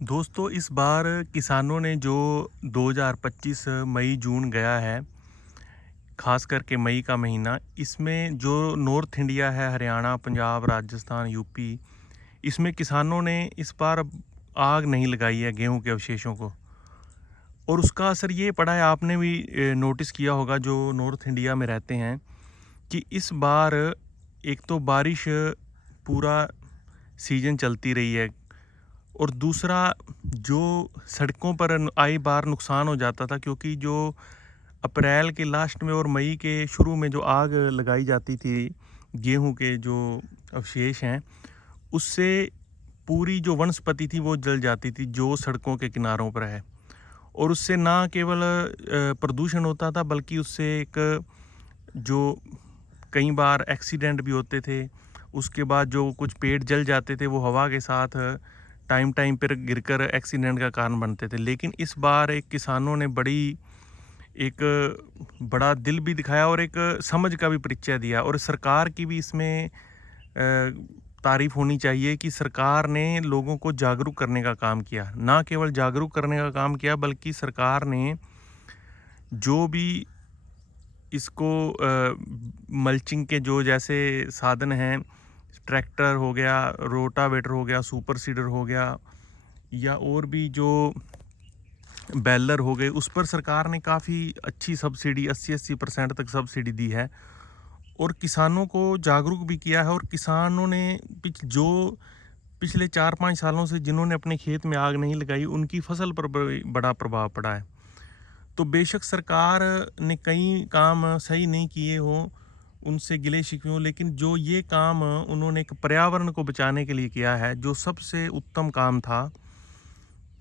दोस्तों, इस बार किसानों ने जो 2025 मई जून गया है, ख़ास करके मई का महीना, इसमें जो नॉर्थ इंडिया है, हरियाणा, पंजाब, राजस्थान, यूपी, इसमें किसानों ने इस बार आग नहीं लगाई है गेहूं के अवशेषों को। और उसका असर ये पड़ा है, आपने भी नोटिस किया होगा जो नॉर्थ इंडिया में रहते हैं, कि इस बार एक तो बारिश पूरा सीजन चलती रही है, और दूसरा जो सड़कों पर आई बार नुकसान हो जाता था, क्योंकि जो अप्रैल के लास्ट में और मई के शुरू में जो आग लगाई जाती थी गेहूं के जो अवशेष हैं, उससे पूरी जो वनस्पति थी वो जल जाती थी जो सड़कों के किनारों पर है। और उससे ना केवल प्रदूषण होता था, बल्कि उससे एक जो कई बार एक्सीडेंट भी होते थे। उसके बाद जो कुछ पेड़ जल जाते थे वो हवा के साथ टाइम टाइम पर गिरकर एक्सीडेंट का कारण बनते थे। लेकिन इस बार एक किसानों ने एक बड़ा दिल भी दिखाया और एक समझ का भी परिचय दिया, और सरकार की भी इसमें तारीफ होनी चाहिए कि सरकार ने लोगों को जागरूक करने का काम किया। ना केवल जागरूक करने का काम किया, बल्कि सरकार ने जो भी इसको मल्चिंग के जो जैसे साधन हैं, ट्रैक्टर हो गया, रोटावेटर हो गया, सुपर सीडर हो गया, या और भी जो बेलर हो गए, उस पर सरकार ने काफ़ी अच्छी सब्सिडी 80% तक सब्सिडी दी है, और किसानों को जागरूक भी किया है। और किसानों ने जो पिछले 4-5 सालों से जिन्होंने अपने खेत में आग नहीं लगाई, उनकी फसल पर बड़ा प्रभाव पड़ा है। तो बेशक सरकार ने कई काम सही नहीं किए हों, उनसे गिले शिकवे हों, लेकिन जो ये काम उन्होंने एक पर्यावरण को बचाने के लिए किया है, जो सबसे उत्तम काम था,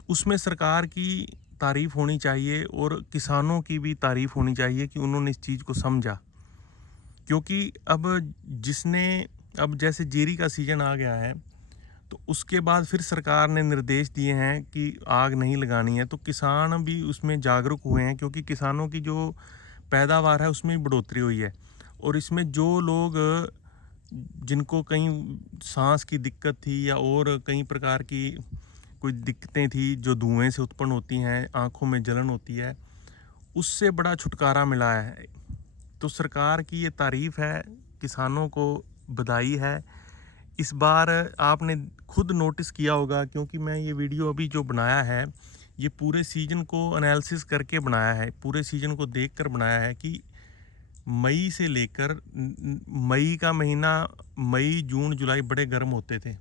उसमें सरकार की तारीफ़ होनी चाहिए और किसानों की भी तारीफ़ होनी चाहिए कि उन्होंने इस चीज़ को समझा। क्योंकि अब जैसे जीरी का सीज़न आ गया है, तो उसके बाद फिर सरकार ने निर्देश दिए हैं कि आग नहीं लगानी है, तो किसान भी उसमें जागरूक हुए हैं, क्योंकि किसानों की जो पैदावार है उसमें भी बढ़ोतरी हुई है। और इसमें जो लोग जिनको कहीं सांस की दिक्कत थी या और कई प्रकार की कोई दिक्कतें थी जो धुएं से उत्पन्न होती हैं, आंखों में जलन होती है, उससे बड़ा छुटकारा मिला है। तो सरकार की ये तारीफ़ है, किसानों को बधाई है। इस बार आपने खुद नोटिस किया होगा, क्योंकि मैं ये वीडियो अभी जो बनाया है, ये पूरे सीज़न को एनालिसिस करके बनाया है, पूरे सीज़न को देखकर बनाया है कि मई से लेकर मई का महीना, मई जून जुलाई बड़े गर्म होते थे,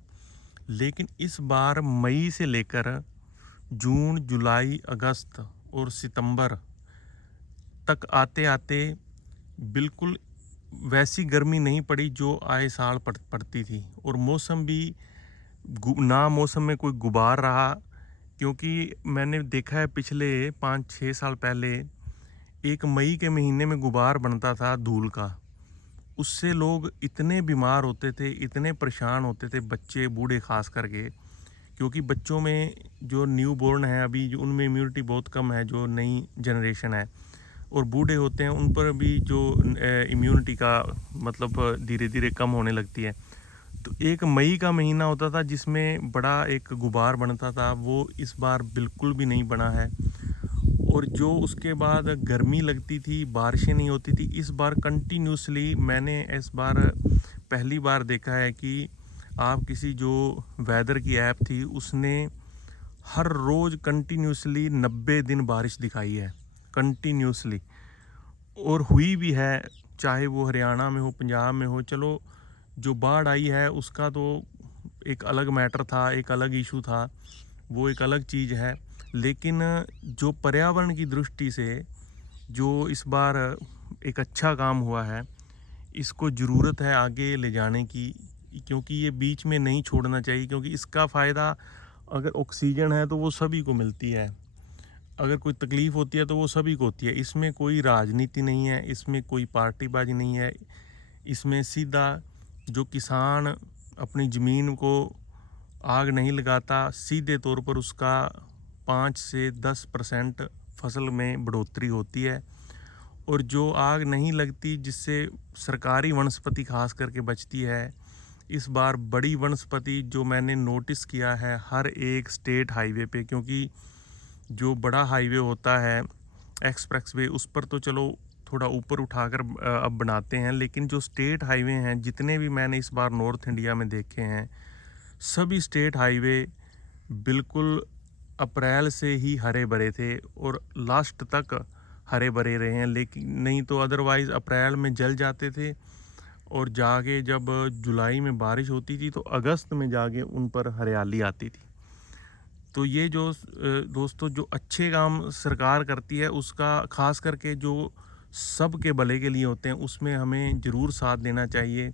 लेकिन इस बार मई से लेकर जून जुलाई अगस्त और सितंबर तक आते आते बिल्कुल वैसी गर्मी नहीं पड़ी जो आए साल पड़ती थी। और मौसम भी ना मौसम में कोई गुबार रहा, क्योंकि मैंने देखा है पिछले 5-6 साल पहले एक मई के महीने में गुबार बनता था धूल का। उससे लोग इतने बीमार होते थे, इतने परेशान होते थे, बच्चे बूढ़े खास करके, क्योंकि बच्चों में जो न्यू बॉर्न है अभी, जो उनमें इम्यूनिटी बहुत कम है, जो नई जनरेशन है, और बूढ़े होते हैं उन पर भी जो इम्यूनिटी का मतलब धीरे धीरे कम होने लगती है। तो एक मई का महीना होता था जिसमें बड़ा एक गुबार बनता था, वो इस बार बिल्कुल भी नहीं बना है। और जो उसके बाद गर्मी लगती थी, बारिशें नहीं होती थी, इस बार कंटिन्यूसली मैंने इस बार पहली बार देखा है कि आप किसी जो वेदर की ऐप थी उसने हर रोज़ कंटिन्यूसली 90 दिन बारिश दिखाई है, कंटिन्यूसली। और हुई भी है, चाहे वो हरियाणा में हो, पंजाब में हो। चलो, जो बाढ़ आई है उसका तो एक अलग मैटर था, एक अलग इशू था, वो एक अलग चीज़ है। लेकिन जो पर्यावरण की दृष्टि से जो इस बार एक अच्छा काम हुआ है, इसको ज़रूरत है आगे ले जाने की, क्योंकि ये बीच में नहीं छोड़ना चाहिए। क्योंकि इसका फ़ायदा, अगर ऑक्सीजन है तो वो सभी को मिलती है, अगर कोई तकलीफ़ होती है तो वो सभी को होती है। इसमें कोई राजनीति नहीं है, इसमें कोई पार्टीबाजी नहीं है। इसमें सीधा जो किसान अपनी ज़मीन को आग नहीं लगाता, सीधे तौर पर उसका 5 से 10% फसल में बढ़ोतरी होती है। और जो आग नहीं लगती, जिससे सरकारी वनस्पति खास करके बचती है, इस बार बड़ी वनस्पति जो मैंने नोटिस किया है हर एक स्टेट हाईवे पे, क्योंकि जो बड़ा हाईवे होता है एक्सप्रेस वे उस पर तो चलो थोड़ा ऊपर उठाकर अब बनाते हैं, लेकिन जो स्टेट हाईवे हैं जितने भी मैंने इस बार नॉर्थ इंडिया में देखे हैं, सभी स्टेट हाईवे बिल्कुल अप्रैल से ही हरे भरे थे और लास्ट तक हरे भरे रहे हैं। लेकिन नहीं तो अदरवाइज़ अप्रैल में जल जाते थे और जाके जब जुलाई में बारिश होती थी तो अगस्त में जाके उन पर हरियाली आती थी। तो ये जो दोस्तों जो अच्छे काम सरकार करती है उसका खास करके जो सबके भले के लिए होते हैं उसमें हमें ज़रूर साथ देना चाहिए।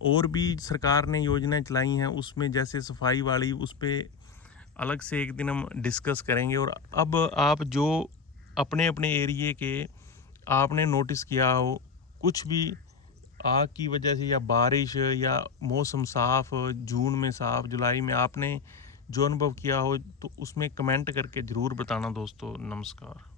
और भी सरकार ने योजनाएं चलाई हैं उसमें जैसे सफाई वाली, उस पर अलग से एक दिन हम डिस्कस करेंगे। और अब आप जो अपने अपने एरिए के आपने नोटिस किया हो कुछ भी आग की वजह से या बारिश या मौसम साफ़, जून में साफ़, जुलाई में आपने जो अनुभव किया हो तो उसमें कमेंट करके ज़रूर बताना दोस्तों। नमस्कार।